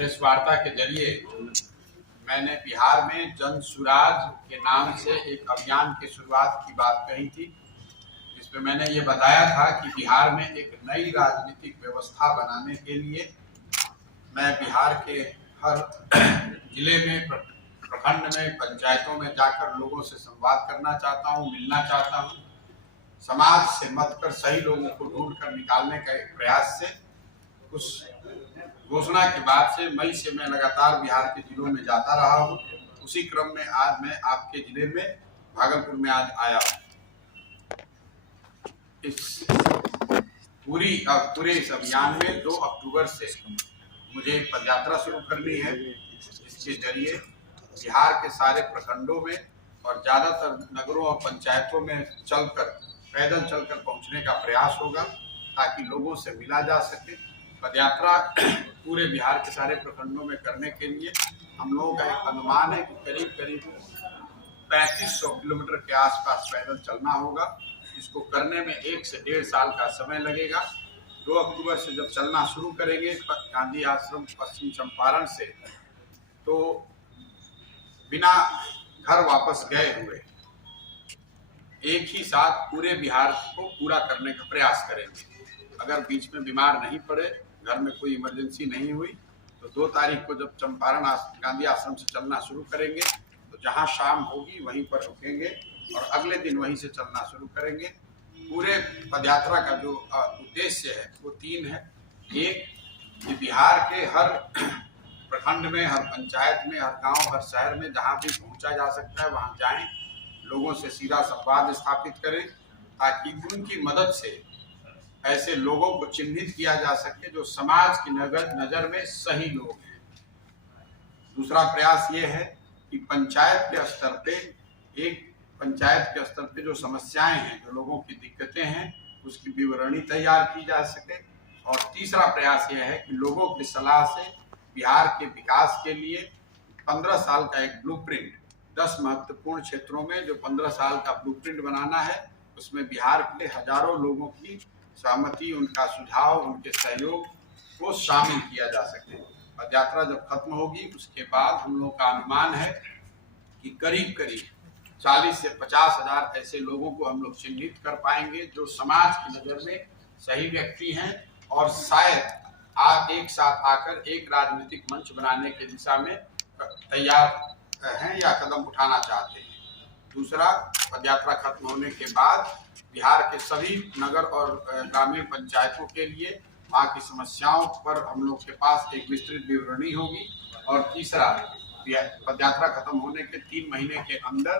Press वार्ता के जरिए मैंने बिहार में जन सुराज के नाम से एक अभियान की शुरुआत की बात कही थी, जिसमें मैंने ये बताया था कि बिहार में एक नई राजनीतिक व्यवस्था बनाने के लिए मैं बिहार के हर जिले में, प्रखंड में, पंचायतों में जाकर लोगों से संवाद करना चाहता हूँ, मिलना चाहता हूँ। समाज से मत कर सही लोगों को ढूंढ कर निकालने का एक प्रयास से उस घोषणा के बाद से मई से मैं लगातार बिहार के जिलों में जाता रहा हूँ। उसी क्रम में आज मैं आपके जिले में भागलपुर में आज आया हूँ। इस पूरे इस अभियान में 2 अक्टूबर से मुझे एक पदयात्रा शुरू करनी है, जिसके जरिए बिहार के सारे प्रखंडों में और ज्यादातर नगरों और पंचायतों में पैदल चलकर पहुंचने का प्रयास होगा, ताकि लोगों से मिला जा सके। पदयात्रा पूरे बिहार के सारे प्रखंडों में करने के लिए हम लोगों का एक अनुमान है कि करीब 3500 किलोमीटर के आसपास पैदल चलना होगा। इसको करने में 1 से 1.5 साल का समय लगेगा। 2 अक्टूबर से जब चलना शुरू करेंगे गांधी आश्रम पश्चिम चंपारण से, तो बिना घर वापस गए हुए एक ही साथ पूरे बिहार को पूरा करने का प्रयास करेंगे। अगर बीच में बीमार नहीं पड़े, घर में कोई इमरजेंसी नहीं हुई, तो 2 तारीख को जब चंपारण गांधी आश्रम से चलना शुरू करेंगे, तो जहां शाम होगी वहीं पर रुकेंगे और अगले दिन वहीं से चलना शुरू करेंगे। पूरे पदयात्रा का जो उद्देश्य है वो 3 है। एक, कि बिहार के हर प्रखंड में, हर पंचायत में, हर गांव, हर शहर में जहां भी पहुंचा जा सकता है वहां जाएं, लोगों से सीधा संवाद स्थापित करें, ताकि उनकी मदद से ऐसे लोगों को चिन्हित किया जा सके जो समाज की नजर में सही लोग हैं। दूसरा प्रयास ये है कि पंचायत के स्तर पे जो समस्याएं हैं, जो लोगों की दिक्कतें हैं, उसकी विवरणी तैयार की जा सके। और तीसरा प्रयास यह है कि लोगों की सलाह से बिहार के विकास के लिए 15 साल का एक ब्लूप्रिंट, 10 महत्वपूर्ण क्षेत्रों में जो 15 साल का ब्लूप्रिंट बनाना है, उसमें बिहार के हजारों लोगों की सहमति, उनका सुझाव, उनके सहयोग को शामिल किया जा सके। पदयात्रा जब खत्म होगी उसके बाद हम लोग का अनुमान है कि करीब 40 से 50 हजार ऐसे लोगों को हम लोग चिन्हित कर पाएंगे जो समाज की नजर में सही व्यक्ति हैं और शायद आज एक साथ आकर एक राजनीतिक मंच बनाने की दिशा में तैयार हैं या कदम उठाना चाहते हैं। दूसरा, पदयात्रा खत्म होने के बाद बिहार के सभी नगर और ग्रामीण पंचायतों के लिए वहाँ की समस्याओं पर हम लोग के पास एक विस्तृत विवरणी होगी। और तीसरा, पदयात्रा खत्म होने के 3 महीने के अंदर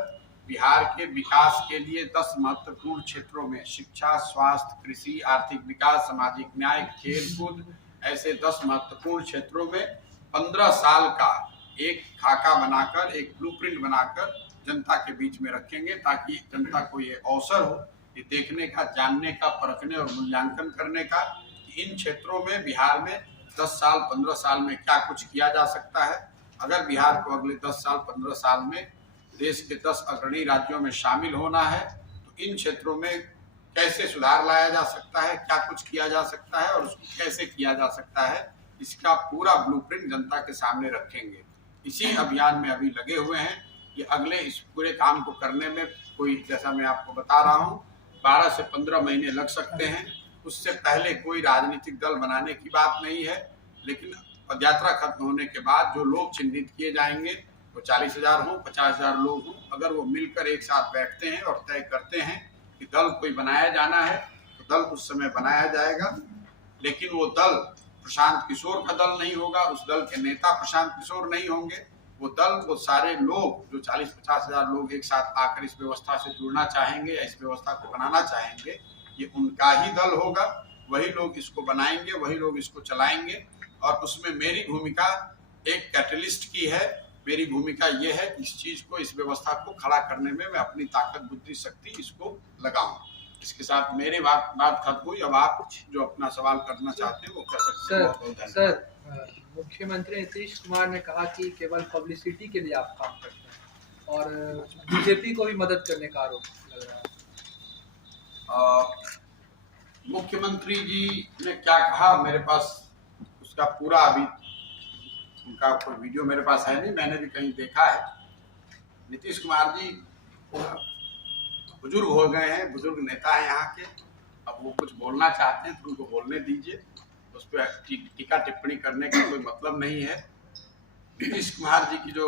बिहार के विकास के लिए 10 महत्वपूर्ण क्षेत्रों में, शिक्षा, स्वास्थ्य, कृषि, आर्थिक विकास, सामाजिक न्याय, खेल कूद, ऐसे 10 महत्वपूर्ण क्षेत्रों में 15 साल का एक खाका बनाकर, एक ब्लूप्रिंट बनाकर जनता के बीच में रखेंगे, ताकि जनता को ये अवसर हो कि देखने का, जानने का, परखने और मूल्यांकन करने का कि इन क्षेत्रों में बिहार में 10 साल 15 साल में क्या कुछ किया जा सकता है। अगर बिहार को अगले 10 साल 15 साल में देश के 10 अग्रणी राज्यों में शामिल होना है, तो इन क्षेत्रों में कैसे सुधार लाया जा सकता है, क्या कुछ किया जा सकता है और उसको कैसे किया जा सकता है, इसका पूरा ब्लूप्रिंट जनता के सामने रखेंगे। इसी अभियान में अभी लगे हुए हैं कि अगले इस पूरे काम को करने में कोई, जैसा मैं आपको बता रहा हूँ, 12 से 15 महीने लग सकते हैं। उससे पहले कोई राजनीतिक दल बनाने की बात नहीं है, लेकिन पदयात्रा खत्म होने के बाद जो लोग चिन्हित किए जाएंगे, वो 40,000 हो, 50,000 लोग हों, अगर वो मिलकर एक साथ बैठते हैं और तय करते हैं कि दल कोई बनाया जाना है, तो दल उस समय बनाया जाएगा। लेकिन वो दल प्रशांत किशोर का दल नहीं होगा, उस दल के नेता प्रशांत किशोर नहीं होंगे। वो दल, वो सारे लोग जो 40-50 हजार लोग एक साथ आकर इस व्यवस्था से जुड़ना चाहेंगे या इस व्यवस्था को बनाना चाहेंगे, ये उनका ही दल होगा। वही लोग इसको बनाएंगे, वही लोग इसको चलाएंगे। और उसमें मेरी भूमिका एक कैटलिस्ट की है। मेरी भूमिका ये है कि इस चीज को, इस व्यवस्था को खड़ा करने में मैं अपनी ताकत, बुद्धि, शक्ति इसको लगाऊं। इसके साथ मेरी बात खत्म हुई। अब आप जो अपना सवाल करना चाहते हैं वो कर सकते हैं। सर, मुख्यमंत्री नीतीश कुमार ने कहा कि केवल पब्लिसिटी के लिए आप काम करते हैं और बीजेपी को भी मदद करने का आरोप लग रहा है। मुख्यमंत्री जी ने क्या कहा, मेरे पास उसका पूरा अभी उनका कोई वीडियो मेरे पास है नहीं, मैंने भी कहीं देखा है। नीतीश कुमार जी बुजुर्ग हो गए हैं, बुजुर्ग नेता हैं यहाँ के। अब वो कुछ बोलना चाहते हैं तो उनको बोलने दीजिए, उस पर टीका टिप्पणी करने का कोई मतलब नहीं है। नीतीश कुमार जी की जो,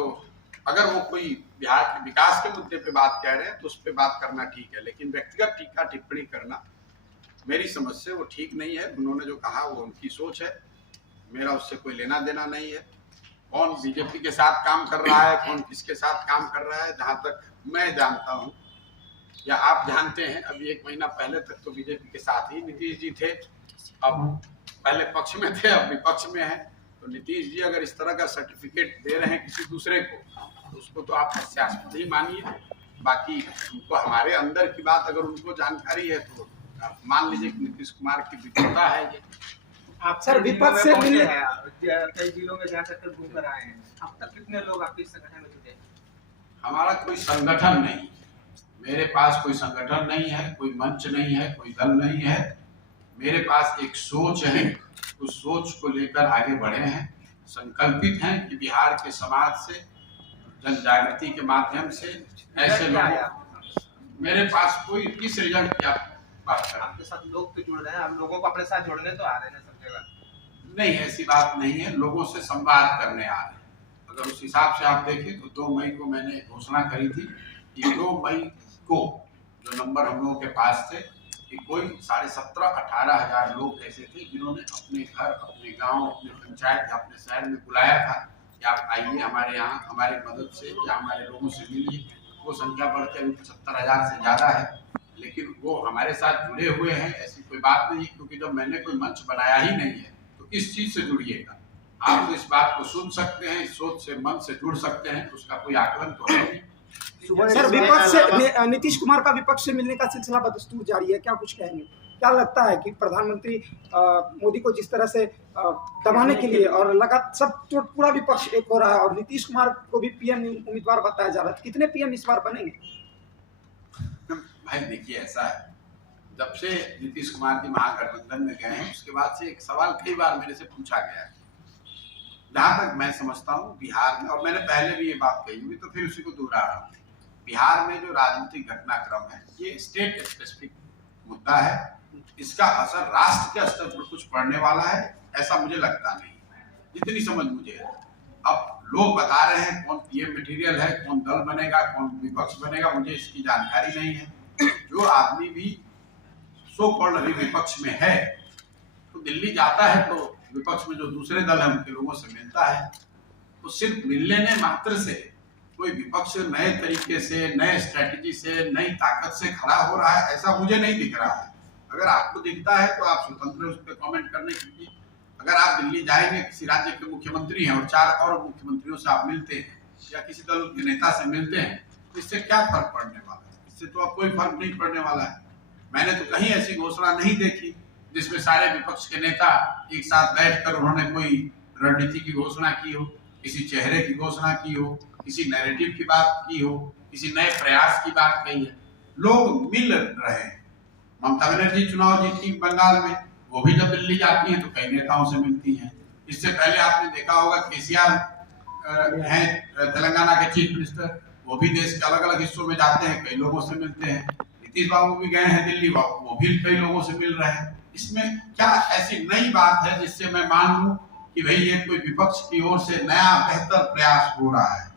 अगर वो कोई बिहार के विकास के मुद्दे पे बात कह रहे हैं तो उस पर बात करना ठीक है, लेकिन व्यक्तिगत टीका टिप्पणी करना मेरी समझ से वो ठीक नहीं है। उन्होंने जो कहा वो उनकी सोच है, मेरा उससे कोई लेना देना नहीं है। कौन बीजेपी के साथ काम कर रहा है, कौन किसके साथ काम कर रहा है, जहाँ तक मैं जानता हूँ या आप जानते हैं, अभी 1 महीना पहले तक तो बीजेपी के साथ ही नीतीश जी थे। अब पहले पक्ष में थे, अब विपक्ष में है। तो नीतीश जी अगर इस तरह का सर्टिफिकेट दे रहे हैं किसी दूसरे को, तो उसको तो आप हास्यास्पद ही मानिए। बाकी उनको हमारे अंदर की बात अगर उनको जानकारी है तो आप मान लीजिए कि नीतीश कुमार की विफलता है ये। आप सर विपक्ष से मिले हैं, कई जिलों में जा सककर घूम कर आए हैं, अब तक कितने लोग आपके संगठन में जुटे? हमारा कोई संगठन नहीं, मेरे पास कोई संगठन नहीं है, कोई मंच नहीं है, कोई दल नहीं है। मेरे पास एक सोच है, उस सोच को लेकर आगे बढ़े हैं। संकल्पित हैं कि बिहार के समाज से, जन जागृति के माध्यम से ऐसे लोग, मेरे पास कोई किस रिजल्ट की आप बात कर, आपके साथ लोग तो जुड़ रहे हैं, आप लोगों को अपने साथ जोड़ने तो आ रहे हैं सब जगह। नहीं, ऐसी बात नहीं है, लोगों से संवाद करने आ रहे हैं। अगर उस हिसाब से आप देखें तो 2 मई को मैंने घोषणा करी थी कि 2 मई को जो नंबर हम लोगों के पास थे कि कोई 17,500-18 हजार लोग ऐसे थे जिन्होंने अपने घर, अपने गांव, अपने पंचायत या अपने शहर में बुलाया था कि आप आइए हमारे यहाँ, हमारी मदद से या हमारे लोगों से मिलिए। वो संख्या बढ़कर अभी 75,000 से ज़्यादा है, लेकिन वो हमारे साथ जुड़े हुए हैं, ऐसी कोई बात नहीं। क्योंकि जब मैंने कोई मंच बनाया ही नहीं है तो किस चीज़ से जुड़िएगा आप? तो इस बात को सुन सकते हैं, इस सोच से, मन से जुड़ सकते हैं, उसका कोई आकलन तो है नहीं। सर विपक्ष से, नीतीश कुमार का विपक्ष से मिलने का सिलसिला बदस्तूर जारी है, क्या कुछ कहेंगे? क्या लगता है कि प्रधानमंत्री मोदी को जिस तरह से दबाने के लिए और लगातार सब तो पूरा विपक्ष एक हो रहा है और नीतीश कुमार को भी पीएम उम्मीदवार बताया जा रहा है, कितने पीएम इस बार बनेंगे? भाई देखिए, ऐसा है, जब से नीतीश कुमार जी महागठबंधन में गए हैं उसके बाद से एक सवाल कई बार मेरे से पूछा गया है। जहाँ तक मैं समझता हूँ बिहार में, और मैंने पहले भी ये बात कही हुई तो फिर उसी को दोहरा रहा हूँ, बिहार में जो राजनीतिक घटनाक्रम है ये स्टेट स्पेसिफिक मुद्दा है। इसका असर राष्ट्र के स्तर पर कुछ पड़ने वाला है ऐसा मुझे लगता नहीं, जितनी समझ मुझे है। अब लोग बता रहे हैं कौन पीएम मटेरियल है, कौन दल बनेगा, कौन विपक्ष बनेगा, मुझे इसकी जानकारी नहीं है। जो आदमी भी सो कॉल्ड अभी विपक्ष में है तो दिल्ली जाता है तो विपक्ष में जो दूसरे दल है उनके लोगों से मिलता है, तो सिर्फ मिलने ने मात्र से कोई विपक्ष नए तरीके से, नए स्ट्रेटजी से, नई ताकत से खड़ा हो रहा है ऐसा मुझे नहीं दिख रहा है। अगर आपको दिखता है तो आप स्वतंत्र उस पर कॉमेंट करने की। अगर आप दिल्ली जाएंगे, किसी राज्य के मुख्यमंत्री हैं और 4 और मुख्यमंत्रियों से आप मिलते हैं या किसी दल के नेता से मिलते हैं तो इससे क्या फर्क पड़ने वाला है? इससे तो अब कोई फर्क नहीं पड़ने वाला है। मैंने तो कहीं ऐसी घोषणा नहीं देखी जिसमें सारे विपक्ष के नेता एक साथ बैठकर उन्होंने कोई रणनीति की घोषणा की हो, किसी चेहरे की घोषणा की हो, किसी नैरेटिव की बात की हो, किसी नए प्रयास की बात कही है। लोग मिल रहे हैं। ममता बनर्जी चुनाव जीती बंगाल में, वो भी जब दिल्ली जाती हैं तो कई नेताओं से मिलती हैं। इससे पहले आपने देखा होगा केसीआर हैं तेलंगाना के चीफ मिनिस्टर, वो भी देश के अलग अलग हिस्सों में जाते हैं, कई लोगों से मिलते हैं। नीतीश बाबू भी गए हैं दिल्ली, वो भी कई लोगों से मिल रहे हैं। इसमें क्या ऐसी नई बात है जिससे मैं मान लूं कि भाई ये कोई विपक्ष की ओर से नया बेहतर प्रयास हो रहा है?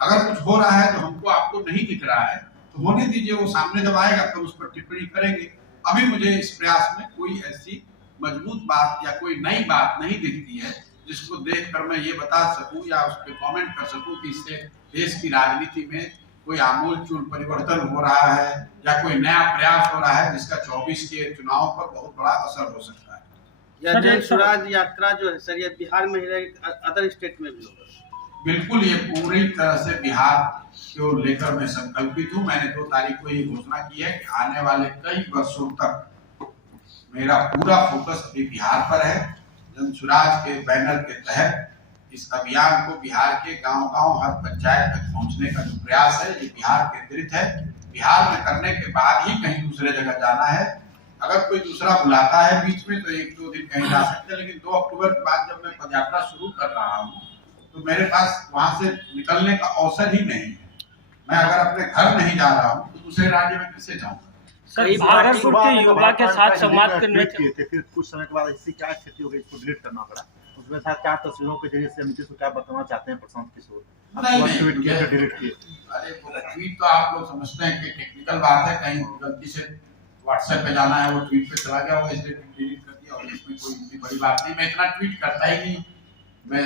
अगर कुछ हो रहा है तो हमको आपको नहीं दिख रहा है तो होने दीजिए, वो सामने जब आएगा तो उस पर टिप्पणी करेंगे। अभी मुझे इस प्रयास में कोई ऐसी मजबूत बात या कोई नई बात नहीं दिखती है जिसको देखकर मैं ये बता सकूं या उस पर कॉमेंट कर सकूं कि इससे देश की राजनीति में कोई आमूलचूल परिवर्तन हो रहा है या कोई नया प्रयास हो रहा है जिसका 24 के चुनाव पर बहुत बड़ा असर हो सकता है। या जन स्वराज यात्रा जो है सर, ये बिहार में ही रहेगी, अदर स्टेट में भी होगा? बिल्कुल, ये पूरी तरह से बिहार को लेकर मैं संकल्पित हूँ। मैंने 2 तारीख को ये घोषणा की है कि आने वाले कई वर्षों तक मेरा पूरा फोकस अभी बिहार पर है। जन स्वराज के बैनर के तहत इस अभियान को बिहार के गांव-गांव, हर पंचायत तक पहुंचने का जो प्रयास है ये बिहार केंद्रित है। बिहार में करने के बाद ही कहीं दूसरे जगह जाना है। अगर कोई दूसरा बुलाता है बीच में तो 1-2 दिन कहीं जा सकते हैं, लेकिन 2 अक्टूबर के बाद जब मैं पदयात्रा शुरू कर रहा हूँ तो मेरे पास वहां से निकलने का अवसर ही नहीं है। मैं अगर अपने घर नहीं जा रहा हूँ तो दूसरे राज्य में कैसे जाऊँगा? सर, भागलपुर के युवा के साथ संवाद करने किए थे, फिर कुछ समय के बाद इसकी क्या स्थिति हो गई, इसको डिलीट करना पड़ा। उसमें था क्या तस्वीरों के जरिए से नीतीश को क्या बताना चाहते हैं प्रशांत किशोर? नहीं, डिलीट किए। अरे ट्वीट तो आप लोग समझते हैं कि टेक्निकल बात है, कहीं गलती से व्हाट्सएप पे जाना है, वो ट्वीट पे चला गया होगा, इसलिए डिलीट कर दिया। और इसमें कोई इतनी बड़ी बात नहीं, मैं इतना ट्वीट करता ही नहीं, मैं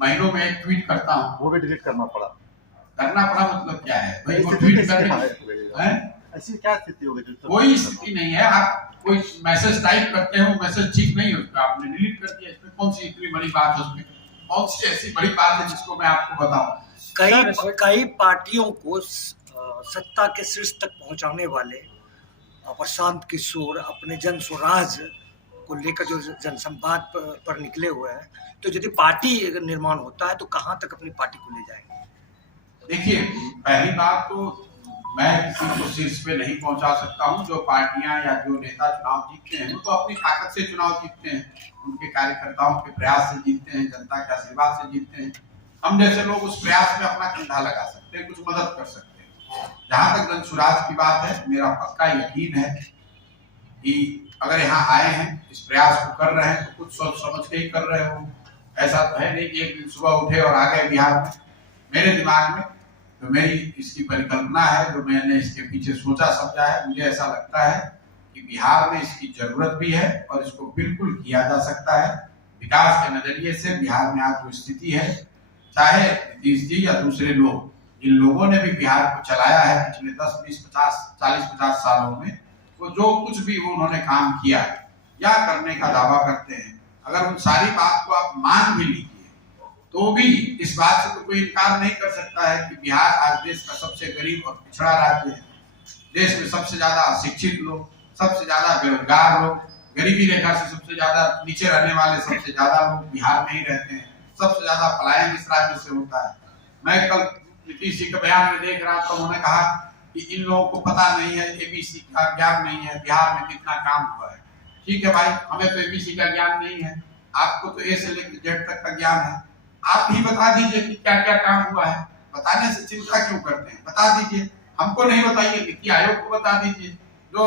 महीनों में एक ट्वीट करता हूँ। वो भी डिलीट करना पड़ा मतलब क्या है भाई? वो ट्वीट करने ऐसी क्या स्थिति हो गई? कोई स्थिति नहीं है। आप कोई मैसेज टाइप करते हो, मैसेज ठीक नहीं होता, आपने डिलीट कर दिया। इसमें कौन सी इतनी बड़ी बात है? उसमें कौन सी ऐसी बड़ी बात है जिसको मैं आपको बताऊं? कई पार्टियों को सत्ता के शीर्ष तक पहुंचाने वाले प्रशांत किशोर अपने जन स्वराज को लेकर जो जनसंवाद पर निकले हुए हैं, तो यदि पार्टी निर्माण होता है तो कहां तक अपनी पार्टी को ले जाएंगे? देखिए, पहली बात तो मैं किसी को शीर्ष पे नहीं पहुंचा सकता हूं। जो पार्टियां या जो नेता चुनाव जीतते हैं वो तो अपनी ताकत से चुनाव जीतते हैं, उनके कार्यकर्ताओं के प्रयास से जीतते हैं, जनता के आशीर्वाद से जीतते हैं। हम जैसे लोग उस प्रयास में अपना कंधा लगा सकते हैं, कुछ मदद कर सकते हैं। जहां तक जनसुराज की बात है, मेरा पक्का यकीन है कि अगर यहाँ आए हैं, इस प्रयास को कर रहे हैं तो कुछ सोच समझ के ही कर रहे हो। ऐसा तो है नहीं कि एक दिन सुबह उठे और आ गए बिहार में। मेरे दिमाग में तो मेरी इसकी परिकल्पना है, जो मैंने इसके पीछे सोचा समझा है, मुझे ऐसा लगता है कि बिहार में इसकी जरूरत भी है और इसको बिल्कुल किया जा सकता है। विकास के नजरिए से बिहार में आज जो स्थिति है, चाहे नीतीश जी या दूसरे लोग, जिन लोगों ने भी बिहार को चलाया है पिछले 10, 20, 50, 40, 50 सालों में, वो जो कुछ भी उन्होंने काम किया या करने का दावा करते हैं, अगर उन सारी बात को आप मान भी लीजिए तो भी इस बात से तो कोई इनकार नहीं कर सकता है कि बिहार आज देश का सबसे गरीब और पिछड़ा राज्य है। देश में सबसे ज्यादा अशिक्षित लोग, सबसे ज्यादा बेरोजगार लोग, गरीबी रेखा से सबसे ज्यादा नीचे रहने वाले सबसे ज्यादा लोग बिहार में ही रहते हैं। सबसे ज्यादा पलायन इस राज्य से होता है। मैं कल नीतीश जी के बयान में देख रहा था, उन्होंने कहा कि इन लोगों को पता नहीं है, एबीसी का ज्ञान नहीं है, बिहार में कितना काम हुआ है। ठीक है भाई, हमें तो एबीसी का ज्ञान नहीं है, आपको तो ए से लेकर जेड तक का ज्ञान है। आप ही बता दीजिए कि क्या क्या काम हुआ है। बताने से चिंता क्यों करते हैं? बता दीजिए, हमको नहीं बताइए, नीति आयोग को बता दीजिए, जो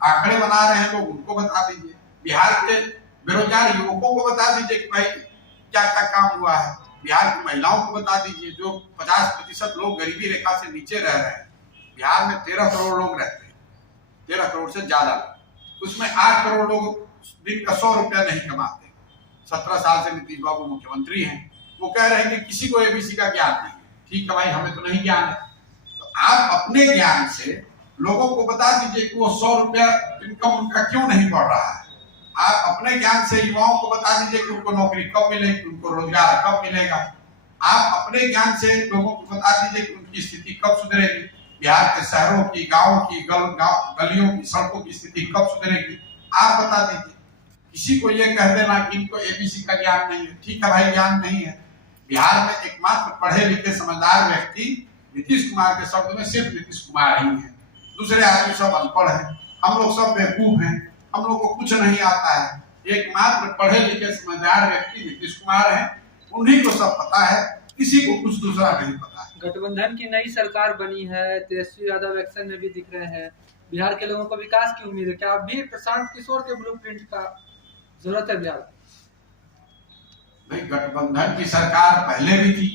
आंकड़े बना रहे हैं लोग उनको बता दीजिए, बिहार के बेरोजगार युवकों को बता दीजिए कि भाई क्या क्या काम हुआ है। बिहार की महिलाओं को बता दीजिए, जो 50% लोग गरीबी रेखा से नीचे रह रहे हैं। बिहार में 13 करोड़ लोग रहते हैं, 13 करोड़ से ज्यादा लोग, उसमें 8 करोड़ लोग दिन का 100 रुपया नहीं कमाते। 17 साल से नीतीश बाबू मुख्यमंत्री हैं, वो कह रहे हैं कि किसी को एबीसी का ज्ञान नहीं है। ठीक है भाई, हमें तो नहीं ज्ञान है, तो आप अपने ज्ञान से लोगों को बता दीजिए कि वो 100 रुपया इनकम उनका क्यों नहीं बढ़ रहा है। आप अपने ज्ञान से युवाओं को बता दीजिए कि उनको नौकरी कब मिलेगी, उनको रोजगार कब मिलेगा। आप अपने ज्ञान से लोगों को बता दीजिए कि उनकी स्थिति कब सुधरेगी, बिहार के शहरों की, गाँव की, गलियों की, सड़कों की स्थिति कब सुधरेगी, आप बता दीजिए। किसी को ये कह देना कि इनको एबीसी का ज्ञान नहीं है, ठीक है भाई, ज्ञान नहीं है। बिहार में एकमात्र पढ़े लिखे समझदार व्यक्ति नीतीश कुमार के शब्द में सिर्फ नीतीश कुमार ही है। दूसरे आदमी सब अनपढ़ हैं, हम लोग सब बेवकूफ हैं, हम लोग को कुछ नहीं आता है। एकमात्र पढ़े लिखे समझदार व्यक्ति नीतीश कुमार हैं, उन्हीं को सब पता है, किसी को कुछ दूसरा नहीं पता है। गठबंधन की नई सरकार बनी है, तेजस्वी यादव एक्शन में भी दिख रहे हैं, बिहार के लोगों को विकास की उम्मीद है। क्या अब भी प्रशांत किशोर के ब्लूप्रिंट का जरूरत है बिहार? भाई, गठबंधन की सरकार पहले भी थी,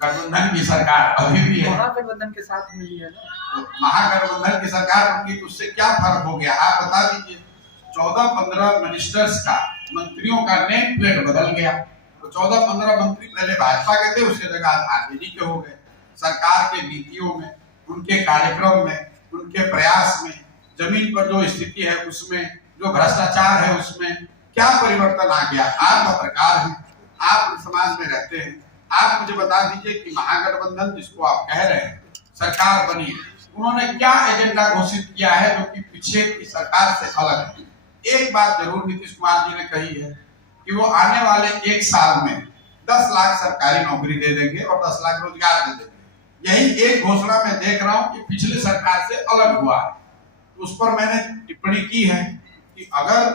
गठबंधन की सरकार अभी भी है, महागठबंधन के साथ मिली है ना। तो महागठबंधन की सरकार बन गई तो उससे क्या फर्क हो गया? आप बता दीजिए। 14-15 मिनिस्टर्स का, मंत्रियों का नेम प्लेट बदल गया। तो 14-15 मंत्री पहले भाजपा के थे, उसके जगह आरजेडी के हो गए। सरकार के नीतियों में, उनके कार्यक्रम में, उनके प्रयास में, जमीन पर जो स्थिति है उसमें, जो भ्रष्टाचार है उसमें क्या परिवर्तन आ गया? आप पत्रकार हैं, आप समाज में रहते हैं, आप मुझे बता दीजिए कि महागठबंधन जिसको आप कह रहे हैं सरकार बनी, उन्होंने क्या एजेंडा घोषित किया है जो कि पीछे की सरकार से अलग है? एक बात जरूर नीतीश कुमार जी ने कही है कि वो आने वाले 1 साल में 10 लाख सरकारी नौकरी दे देंगे और 10 लाख रोजगार दे देंगे। यही एक घोषणा मैं देख रहा हूँ कि पिछले सरकार से अलग हुआ है। उस पर मैंने टिप्पणी की है कि अगर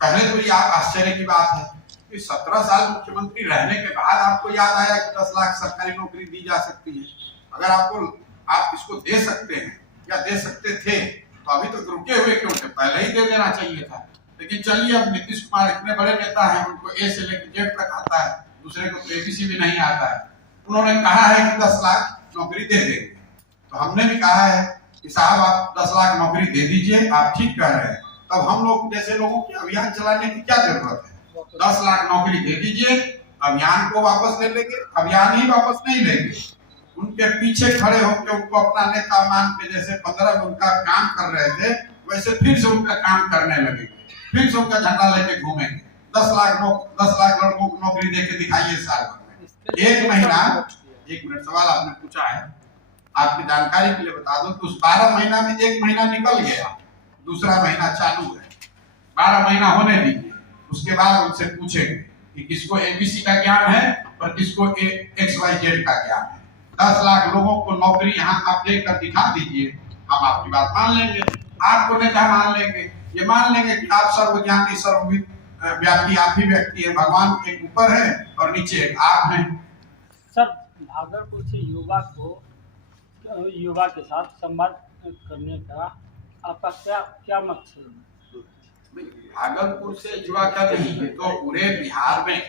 पहले तो ये आश्चर्य की बात है कि कि 17 साल मुख्यमंत्री रहने के बाद आपको याद आया कि 10 लाख सरकारी नौकरी दी जा सकती है। अगर आप इसको दे सकते हैं या दे सकते थे तो अभी तक रुके हुए क्यों थे? पहले ही दे देना चाहिए था। लेकिन चलिए, अब नीतीश कुमार इतने बड़े नेता हैं, उनको ए से लेकर जेड तक आता है, दूसरे को एबीसी भी नहीं आता है। उन्होंने कहा है कि 10 लाख नौकरी दे देंगे, तो हमने भी कहा है कि साहब आप 10 लाख नौकरी दे दीजिए, आप ठीक कह रहे हैं। तब हम लोग जैसे लोगों की अभियान चलाने की क्या जरूरत है? 10 लाख नौकरी दे दीजिए, अभियान को वापस ले लेंगे। अभियान ही वापस नहीं लेंगे, उनके पीछे खड़े होकर उनको अपना नेता मान के जैसे 15 में उनका काम कर रहे थे वैसे फिर से उनका काम करने लगेंगे, फिर से उनका झंडा लेके घूमेंगे। 10 लाख लड़कों को नौकरी दे के दिखाइए साल भर में। एक मिनट सवाल आपने पूछा है, आपकी जानकारी के लिए बता दूं कि उस 12 महीना में 1 महीना निकल गया, दूसरा महीना चालू है। 12 महीना होने दीजिए, उसके बाद उनसे पूछेंगे कि किसको एबीसी का ज्ञान है और किसको XYZ का ज्ञान है। 10 लाख लोगों को नौकरी यहाँ आप देकर दिखा दीजिए, हम आपकी बात मान लेंगे, आपको नेता मान लेंगे, ये मान लेंगे कि आप सर्वज्ञानी सर्वविद व्यापी आप ही व्यक्ति है, भगवान एक ऊपर है और नीचे एक आप हैं। सर, भागलपुर से युवा के साथ संवाद करने का आपका क्या मकसद है? भागलपुर से युवा का नहीं है, तो पूरे बिहार में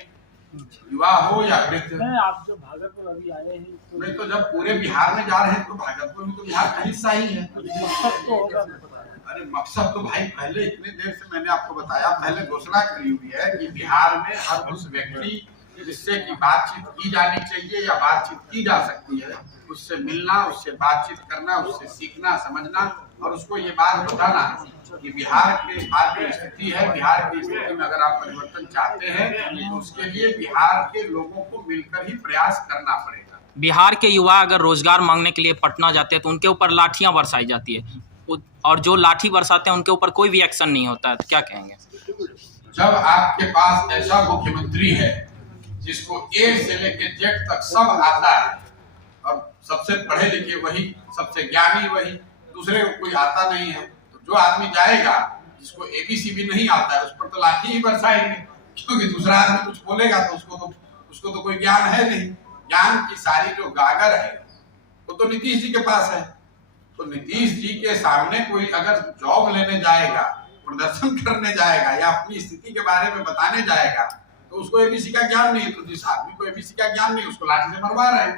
युवा हो या वृद्ध। नहीं, आप जो भागलपुर अभी आए हैं तो नहीं, तो जब पूरे बिहार में जा रहे हैं तो भागलपुर में तो बिहार का हिस्सा ही है। मकसद तो होगा। अरे मकसद तो भाई पहले इतने देर से मैंने आपको बताया, पहले घोषणा करी हुई है कि बिहार में हर उस व्यक्ति जिससे की बातचीत की जानी चाहिए या बातचीत की जा सकती है, उससे मिलना, उससे बातचीत करना, उससे सीखना समझना और उसको ये बात बताना कि बिहार के आज की स्थिति है, बिहार की स्थिति में अगर आप परिवर्तन चाहते हैं तो उसके लिए बिहार के लोगों को मिलकर ही प्रयास करना पड़ेगा। बिहार के युवा अगर रोजगार मांगने के लिए पटना जाते हैं तो उनके ऊपर लाठियां बरसाई जाती है, और जो लाठी बरसाते हैं उनके ऊपर कोई भी एक्शन नहीं होता है, तो क्या कहेंगे? जब आपके पास ऐसा मुख्यमंत्री है जिसको ए से लेकर जेड तक सब आता है और सबसे पढ़े लिखे वही, सबसे ज्ञानी वही, दूसरे को कोई आता नहीं है, तो जो आदमी जाएगा जिसको एबीसी भी नहीं आता है उस पर तो लाठी ही बरसाएंगे, क्योंकि दूसरा आदमी कुछ बोलेगा तो उसको तो कोई ज्ञान है नहीं। ज्ञान की सारी जो गागर है वो तो नीतीश जी के पास है। तो नीतीश जी के सामने कोई अगर जॉब लेने जाएगा, प्रदर्शन करने जाएगा या अपनी स्थिति के बारे में बताने जाएगा तो उसको एबीसी का ज्ञान नहीं है। तो जिस आदमी को एबीसी का ज्ञान नहीं उसको लाठी से मरवा रहे हैं,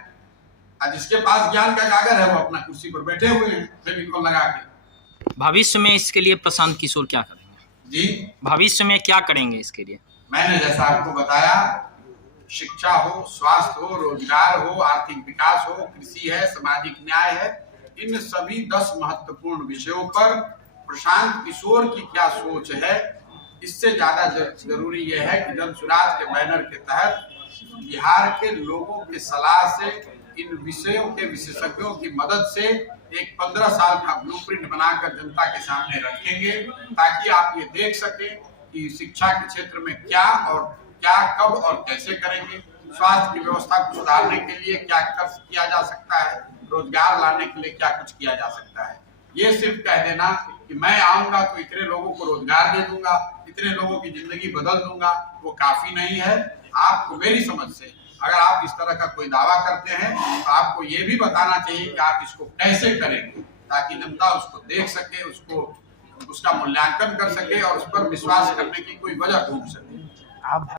और जिसके पास ज्ञान का गागर है वो अपना कुर्सी पर बैठे हुए हैं फेविकॉल लगा के। भविष्य में इसके लिए प्रशांत किशोर क्या करेंगे जी? भविष्य में क्या करेंगे इसके लिए? मैंने जैसा आपको बताया, शिक्षा हो, स्वास्थ्य हो, रोजगार हो, आर्थिक विकास हो, कृषि है, सामाजिक न्याय है, इन सभी 10 महत्वपूर्ण विषयों पर प्रशांत किशोर की क्या सोच है, इससे ज्यादा जरूरी यह है कि जन स्वराज के बैनर के तहत बिहार के लोगों की सलाह से, इन विषयों के विशेषज्ञों की मदद से एक 15 साल का ब्लूप्रिंट बनाकर जनता के सामने रखेंगे, ताकि आप ये देख सकें कि शिक्षा के क्षेत्र में क्या और क्या, कब और कैसे करेंगे, स्वास्थ्य की व्यवस्था को सुधारने के लिए क्या किया जा सकता है, रोजगार लाने के लिए क्या कुछ किया जा सकता है। ये सिर्फ कह देना कि मैं आऊंगा तो इतने लोगों को रोजगार दे दूंगा, इतने लोगों की जिंदगी बदल दूंगा, वो काफी नहीं है। आपको मेरी समझ से अगर आप इस तरह का कोई दावा करते हैं तो आपको ये भी बताना चाहिए कि आप इसको कैसे करेंगे, ताकि जनता उसको देख सके, उसका मूल्यांकन कर सके और उस पर विश्वास करने की कोई वजह ढूंढ सके।